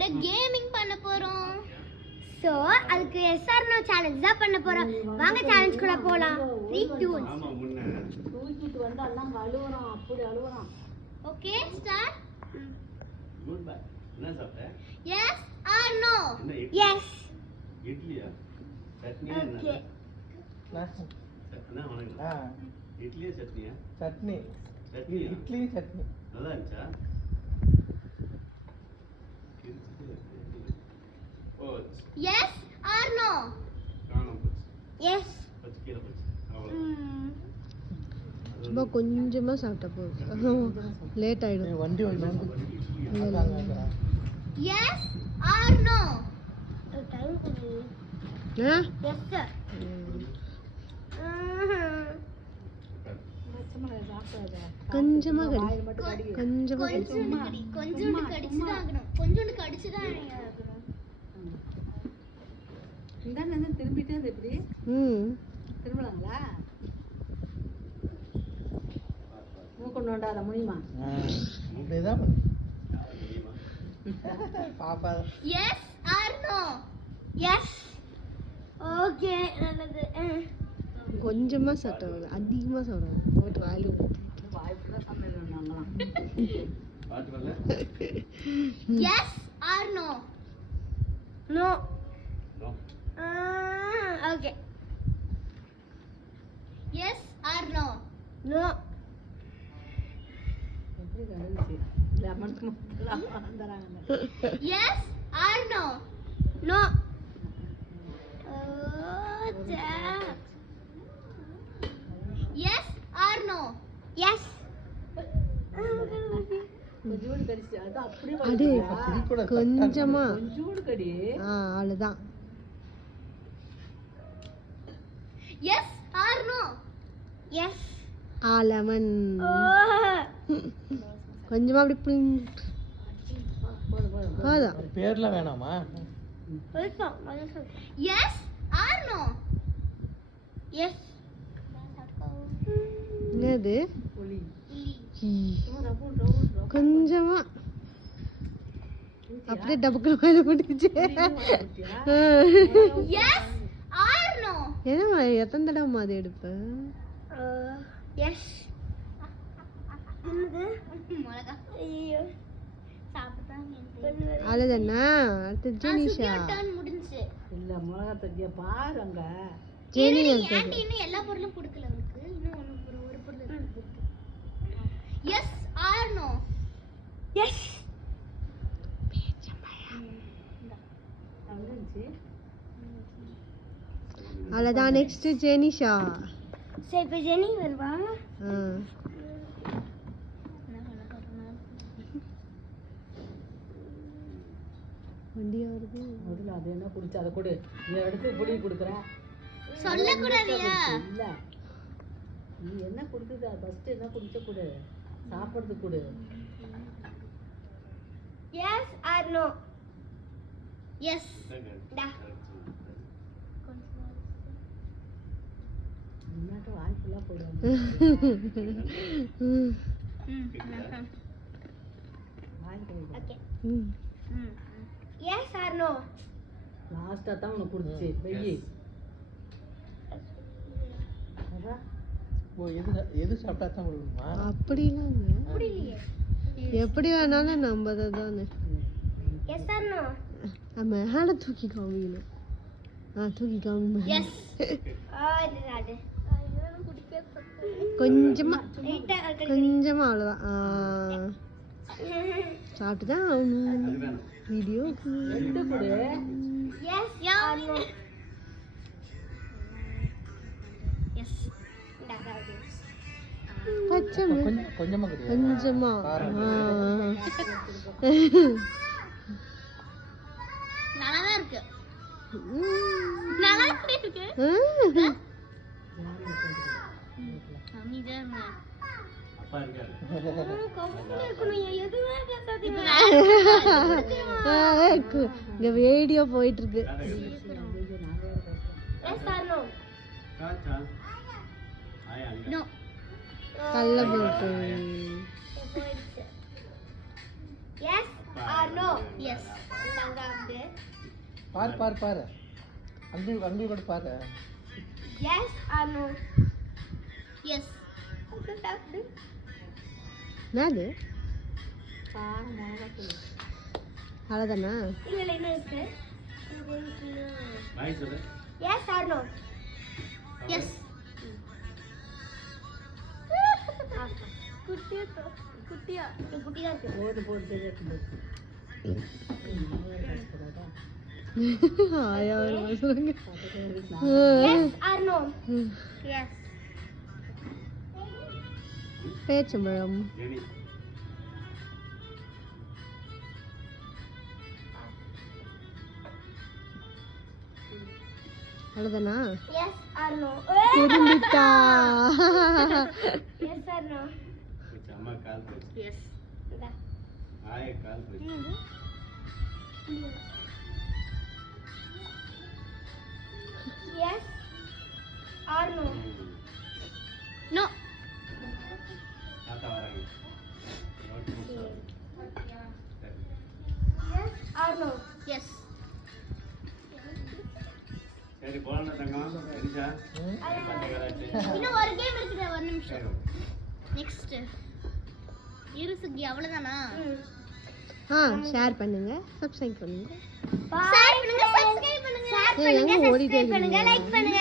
கூட கேமிங் பண்ண போறோம். சோ அதுக்கு எஸ்ஆர் நோ சேலஞ்ச் தான் பண்ண போறோம். வாங்க சேலஞ்ச் குள்ள போலாம். 3 2 1. ஆமா முன்ன தூக்கிட்டு வந்து எல்லாம் அழுவறான், அப்படி அழுவறான். Okay start. Good bye. என்ன சாப்பிட்ட? Yes or no? எஸ். இட்லியா? சட்னியா என்ன? ஓகே. சட்னினா வணக்கம். இட்லியா சட்னியா? சட்னி. சட்னியா? இட்லி சட்னி. நல்லா இருந்துச்சா? ஓ எஸ் ஆர் நோ? காணோம் போச்சு. எஸ். பச்சை கீரை போச்சு. அவ்வளவு. சும்மா கொஞ்சமா சாப்பிட்டா போதும், லேட் ஆயிடும். வண்டி வந்து yes or no? Yes sir. கொஞ்சமா கடி, கொஞ்சமா கொஞ்சோண்டு கடிச்சுதான் ஆகணும். கொஞ்சோண்டு கடிச்சுதான் ஆகணும். இந்தாண்ட திரும்பிட்டே இருந்து எப்படி திரும்பலாங்களா? மூக்கு நோண்டாத முடியுமா? இப்படிதான் பாப்பா. Yes or no? Yes. Okay நல்லது. கொஞ்சமா சாப்பிட்டா அதிகமா சாப்பிடுவோம், போட்டு வாயில வாய்ப்புலாம் சமையல் பாட்டு வரல. Yes or no? No. No. Okay. Yes or no? No. எப்படி கழிச்சு லெமன் வந்துறாங்க. Yes or no? No. Yes or no? Yes. கொஞ்சோடு கடிச்சு அது அப்படியே அடே வலிக்குதா? கொஞ்சமா கொஞ்சோடு கடி. அவ்வளவுதான். Yes or no? Yes. Lemon கொஞ்சமா அப்படி போதும். பேர்ல வேணாமா? Yes or no? எஸ். என்னது? புளி கொஞ்சமா அப்படியே டபுக்கு வாயில போட்டுக்கிச்சு. S or no? ஏன்னா எத்தனை தடவை மாதிரி எடுப்பேன்? எஸ். என்னது? மிளகா. ஐயோ சாப்பிட்டாங்க. அவ்வளவுதானா? அடுத்து ஜெனிஷா. டர்ன் முடிஞ்சு. இல்ல மிளகா தட்டிய பாருங்க. ஜெனி ஆண்டி இன்னும் எல்லா பொருளும் கொடுக்கல உங்களுக்கு. இன்னும் ஒரு பொருள் இருக்கு. Yes or no? எஸ். அவ்வளவுதான். நெக்ஸ்ட் ஜெனிஷா. சரி இப்ப ஜெனி வருவா. வண்டியா வருது. முதல்ல அது என்ன குடிச்சு அதை கொடு. நீ எடுத்து புளி கொடுக்குறேன். சொல்லக்கூடாதியா? இல்ல நீ என்ன குடிக்குது ஃபர்ஸ்ட் என்ன குடிச்ச கொடு, சாப்பிடுறது கொடு. Yes or no? எஸ். டா முன்னாடி வாய்ப்புலாம் போடுவாங்க. ஓகே. Yes or no? லாஸ்டா தான் உனக்கு குடிச்சு வெயி. ஓ எது சாப்பிட்டா தான் கொடுக்கணுமா? அப்படிலாம் புரியலையே. எப்படி வேணாலும் நம்ம தானே. Yes or no? மேல தூக்கி காமிக்கணும். தூக்கி காமி. எஸ். அது கொஞ்சமா கொஞ்சமா அவ்வளோதான். சாப்பிட்டுதான் ஆகணும். வீடியோ எடுத்து கொடு. Yes or no? எஸ். பச்சை கொஞ்சமா கிடையாது. கொஞ்சமா நல்லாதான் இருக்கு. நல்லா இருக்கு. அப்பா இருக்காரு. இங்க வீடியோ போயிட்டு இருக்கு. காச்சா ஆயா அங்க. நோ. கல்ல போட்டு. Yes or no? எஸ். பாரு பாரு பாரு அங்கிள் கூட பாரு. Yes or no? எஸ். என்னது காரம் மிளகாத்தூள். அவ்வளோதானா? இல்ல என்ன இருக்கு? பாய் சொல்லு. Yes or no? எஸ். குட்டியா இருக்கு. போது போது தெரியாது. ஆயா சொல்லுங்க. Yes or no? எஸ். பேச்சம்பழம். ஜெனி. அவ்வளோதானா? Yes or no? திரும்பிட்டா. Yes or no? போச்சு, அம்மா கால் போச்சு. எஸ். ஆயா கால் போச்சு. Yes or no? ம். நோ. தாத்தா வராங்க. Notebook. சரி. S or no? எஸ். சரி போலாம் தங்கம். எரிச்சா? ம். இன்னும் ஒரு கேம் இருக்குது, ஒரு நிமிஷம். சரி. நெக்ஸ்ட் இருசுகி அவ்வளவுதானா? ஷேர் பண்ணுங்க, சப்ஸ்கிரைப் பண்ணுங்க. ஷேர் பண்ணுங்க, சப்ஸ்கிரைப் பண்ணுங்க, ஷேர் பண்ணுங்க, ஏங்க ஓடிட்டே சப்ஸ்கிரைப் பண்ணுங்க, இருக்கீங்க? லைக் பண்ணுங்க.